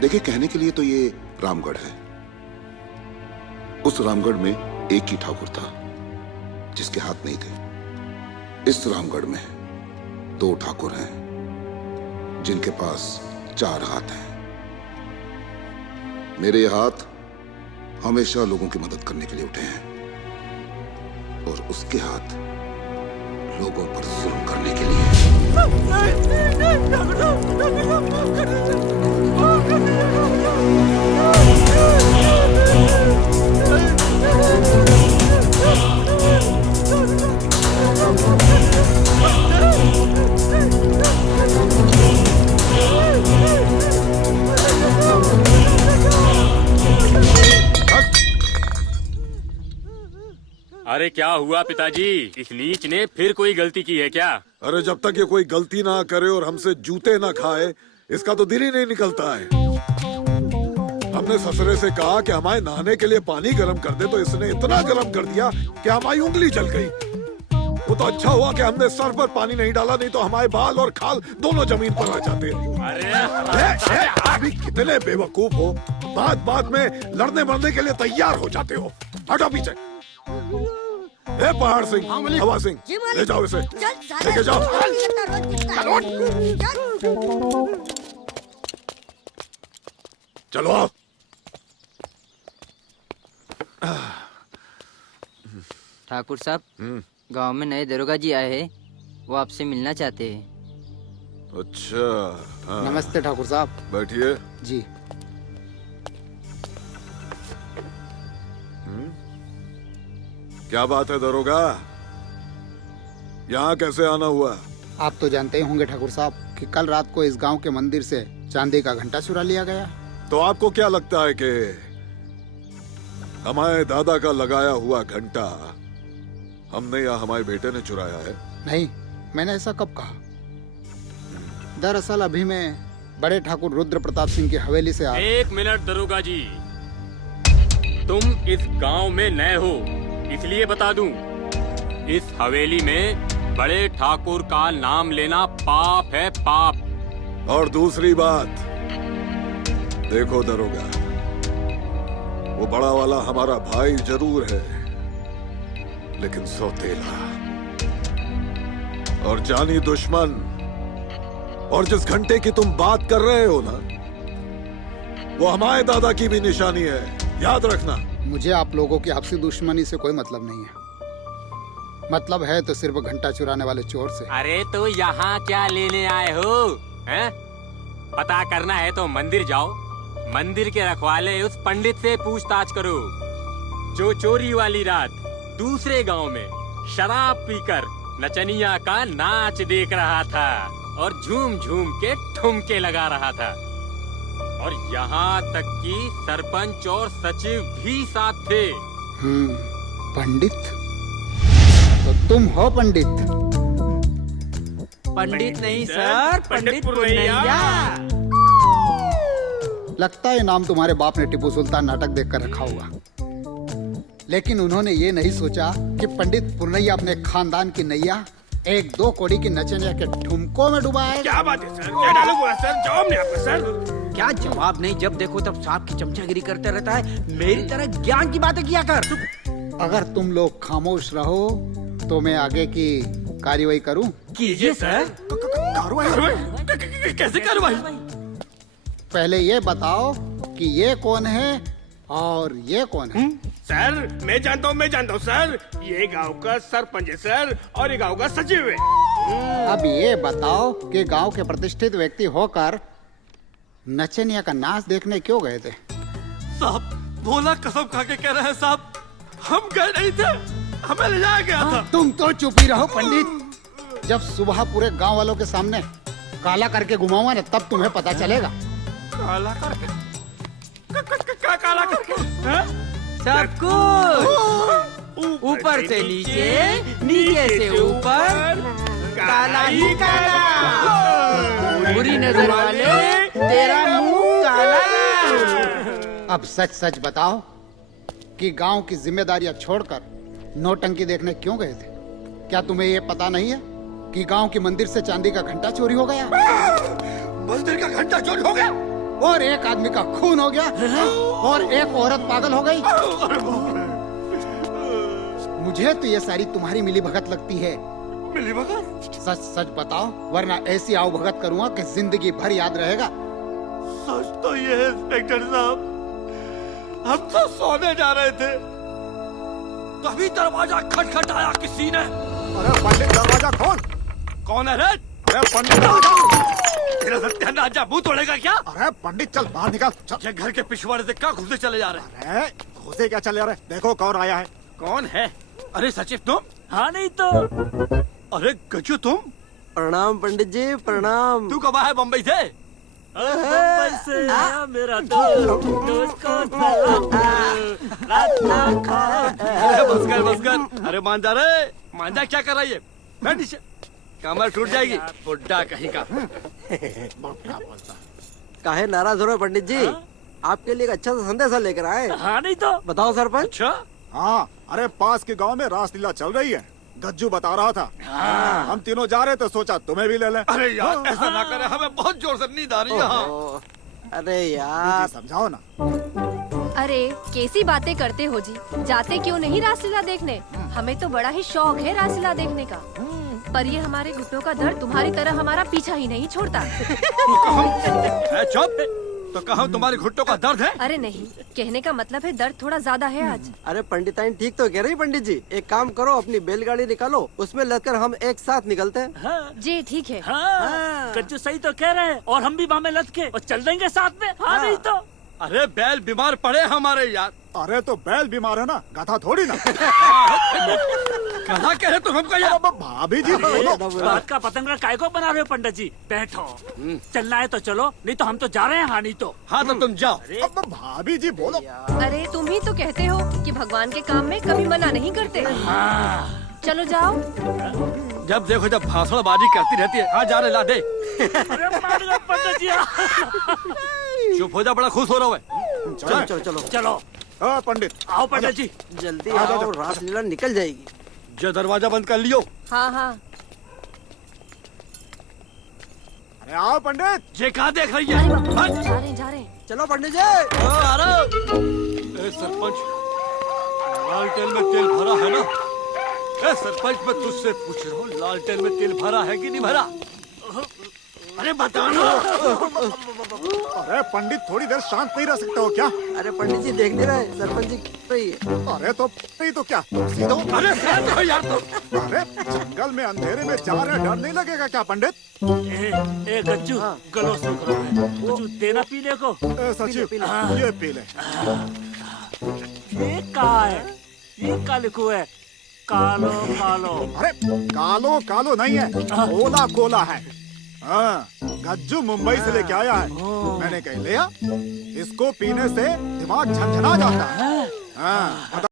देखिए, कहने के लिए तो ये रामगढ़ है। उस रामगढ़ में एक ही ठाकुर था जिसके हाथ नहीं थे। इस रामगढ़ में 2 ठाकुर हैं जिनके पास 4 हाथ हैं। मेरे ये हाथ हमेशा लोगों की मदद करने के लिए उठे हैं और उसके हाथ लोगों पर जुल्म करने के लिए। अरे क्या हुआ पिताजी? इस नीच ने फिर कोई गलती की है क्या? अरे जब तक ये कोई गलती ना करे और हमसे जूते ना खाए, इसका तो दिल ही नहीं निकलता है। हमने ससुरे से कहा कि हमारे नहाने के लिए पानी गर्म कर दे, तो इसने इतना गर्म कर दिया कि हमारी उंगली जल गई। वो तो अच्छा हुआ कि हमने सर पर पानी नहीं डाला, नहीं तो हमारे बाल और खाल दोनों जमीन पर आ जाते। अभी कितने बेवकूफ हो, बात बात में लड़ने मरने के लिए तैयार हो जाते हो। हटो पीछे। ए पहाड़ सिंह, हवा सिंह, ले जाओ इसे, लेके जाओ। चलो आओ। ठाकुर साहब, गांव में नए दरोगा जी आए हैं, वो आपसे मिलना चाहते हैं। अच्छा, हाँ। नमस्ते ठाकुर साहब। बैठिए। जी। क्या बात है दरोगा, यहाँ कैसे आना हुआ? आप तो जानते ही होंगे ठाकुर साहब कि कल रात को इस गांव के मंदिर से चांदी का घंटा चुरा लिया गया। तो आपको क्या लगता है कि हमारे दादा का लगाया हुआ घंटा हमने या हमारे बेटे ने चुराया है? नहीं, मैंने ऐसा कब कहा। दरअसल अभी मैं बड़े ठाकुर रुद्र प्रताप सिंह की हवेली से आ। 1 मिनट दरोगा जी, तुम इस गांव में नए हो इसलिए बता दूं, इस हवेली में बड़े ठाकुर का नाम लेना पाप है, पाप। और दूसरी बात, देखो दरोगा, वो बड़ा वाला हमारा भाई जरूर है, लेकिन सौतेला और जानी दुश्मन। और जिस घंटे की तुम बात कर रहे हो ना, वो हमारे दादा की भी निशानी है, याद रखना। मुझे आप लोगों की आपसी दुश्मनी से कोई मतलब नहीं है। मतलब है तो सिर्फ घंटा चुराने वाले चोर से। अरे तो यहाँ क्या लेने आए हो, हैं? पता करना है तो मंदिर जाओ, मंदिर के रखवाले उस पंडित से पूछताछ करो जो चोरी वाली रात दूसरे गांव में शराब पीकर नचनिया का नाच देख रहा था और झूम झूम के ठुमके लगा रहा था। और यहाँ तक कि सरपंच और सचिव भी साथ थे। पंडित? तो तुम हो पंडित? पंडित नहीं सर, पंडित पुरनैया। लगता है नाम तुम्हारे बाप ने टिप्पू सुल्तान नाटक देखकर रखा हुआ, लेकिन उन्होंने ये नहीं सोचा कि पंडित पुरनैया अपने खानदान की नैया 1-2 कौड़ी की नचनिया के ठुमकों में डुबाए। क्या बात है सर, क्या डायलॉग हुआ सर? जवाब नहीं आपका सर। क्या जवाब नहीं? जब देखो तब सांप की चमचागिरी करते रहता है। मेरी तरह ज्ञान की बातें किया कर। अगर तुम लोग खामोश रहो तो मैं आगे की कार्रवाई करूं? कीजिए सर। कैसे कार्रवाई? पहले ये बताओ कि ये कौन है और ये कौन है? सर मैं जानता हूँ सर, ये गांव का सरपंच है सर, और ये गांव का सचिव है। अब ये बताओ कि गांव के प्रतिष्ठित व्यक्ति होकर नचनिया का नाच देखने क्यों गए थे? साहब भोला कसम खा के कह रहे हैं साहब, हम गए नहीं थे, हमें ले जाया गया था। तुम तो चुप ही रहो पंडित। जब सुबह पूरे गांव वालों के सामने काला करके घुमाऊंगा ना, तब तुम्हें पता चलेगा। काला करके? काला करके? सब कुछ ऊपर से नीचे, नीचे से ऊपर, काला ही काला। बुरी नजर वाले तेरा मुंह काला। अब सच सच बताओ कि गांव की जिम्मेदारियां छोड़कर नौटंकी देखने क्यों गए थे? क्या तुम्हें ये पता नहीं है कि गांव के मंदिर से चांदी का घंटा चोरी हो गया? मंदिर का घंटा चोरी हो गया? और एक आदमी का खून हो गया और एक औरत पागल हो गई। मुझे तो ये सारी तुम्हारी मिली भगत लगती है। मिली भगत? सच सच बताओ, वरना ऐसी आओ भगत करूंगा कि जिंदगी भर याद रहेगा। सच तो ये है इंस्पेक्टर साहब, हम तो सोने जा रहे थे, तभी दरवाजा खटखटाया किसी ने। अरे पंडित दरवाजा खोल। कौन है रे? अरे पंडित दरवाजा। तेरा सत्यानाश मुंह तोड़ेगा क्या? अरे पंडित चल बाहर निकल चल। ये घर के पिछवाड़े से क्या घुसे चले जा रहे हैं? अरे घुसे क्या चले आ रहे, देखो कौन आया है। कौन है? अरे सचिव तुम? हाँ नहीं तो। अरे गज्जू तुम? प्रणाम पंडित जी, प्रणाम। तू कब आया बम्बई से? मुंबई से आया मेरा दोस्त को अरे बस कर। अरे मान जा रे, मान जा, क्या कर रही है? बैठ नीचे, कमर टूट जाएगी बुड्ढा कहीं का। काहे नाराज हो रहे हो पंडित जी? आपके लिए एक अच्छा सा संदेशा लेकर आए। हाँ नहीं तो। बताओ सरपंच। अच्छा, हाँ, अरे पास के गांव में रासलीला चल रही है, गज्जू बता रहा था। हम तीनों जा रहे थे, सोचा तुम्हें भी ले लें। अरे यार ऐसा ना करे, हमें बहुत जोर से नींद आ रही है यहाँ। अरे यार समझाओ ना। अरे कैसी बातें करते हो जी, जाते क्यों नहीं रासलीला देखने? हमें तो बड़ा ही शौक है रासलीला देखने का, पर ये हमारे घुटनों का दर्द तुम्हारी तरह हमारा पीछा ही नहीं छोड़ता। चुप, तो कहूँ तुम्हारे घुट्टों का दर्द है? अरे नहीं, कहने का मतलब है दर्द थोड़ा ज्यादा है आज। अरे पंडिताइन ठीक तो कह रही पंडित जी। एक काम करो, अपनी बैलगाड़ी निकालो, उसमें लगकर हम एक साथ निकलते हैं। हाँ, जी ठीक है। हाँ, कच्चू सही तो कह रहे हैं, और हम भी बामें लद के और चल देंगे साथ में। हाँ नहीं तो। अरे बैल बीमार पड़े हमारे यार। अरे तो बैल बीमार है ना, गधा थोड़ी ना। कहा कह रहे तुम हमको यार? अब भाभी जी बोलो। बात का पतंगा काय को बना रहे हो पंडित जी? बैठो, चलना है तो चलो, नहीं तो हम तो जा रहे हैं। हाँ नहीं तो। हाँ तो तुम जाओ। अब भाभी जी बोलो। अरे तुम ही तो कहते हो कि भगवान के काम में कभी मना नहीं करते। चलो जाओ। जब देखो जब भाषणबाजी करती रहती है। हाँ जा रहे, ला दे। अरे मान लो पंडित जी। चुप हो जा, बड़ा खुश हो रहा है। चलो चलो चलो चलो पंडित आओ पंडित जी। जल्दी आओ, रासलीला निकल जाएगी। जो दरवाजा बंद कर लियो। हाँ हाँ। अरे आओ पंडित। ये कहाँ देख रही अरे है? बाप रे, हट। जा रहे हैं, जा रहे हैं। चलो पंडित जी। ए सरपंच, लालटेन में तेल भरा है ना? ए सरपंच, मैं तुझसे पूछ रहा हूँ, लालटेन में तेल भरा है कि नहीं भरा? अरे बता ना। अरे पंडित थोड़ी देर शांत नहीं रह सकते हो क्या? अरे पंडित जी देख नहीं रहे, सरपंच जी कह रही है। अरे तो नहीं तो क्या, सीधो। अरे शांत हो यार तुम। अरे जंगल में अंधेरे में जा रहे, डर नहीं लगेगा क्या पंडित? ए गज्जू, गलो सूख रहा है, कुछ देना पीने को। सचिव ये पी ले। ये का है? ये का लिखो है? कालो कालो। अरे कालो कालो नहीं है, कोला कोला है। हाँ, गज्जू मुंबई से लेके आया है, मैंने कह लिया इसको पीने से दिमाग झंझना जाता है। हाँ,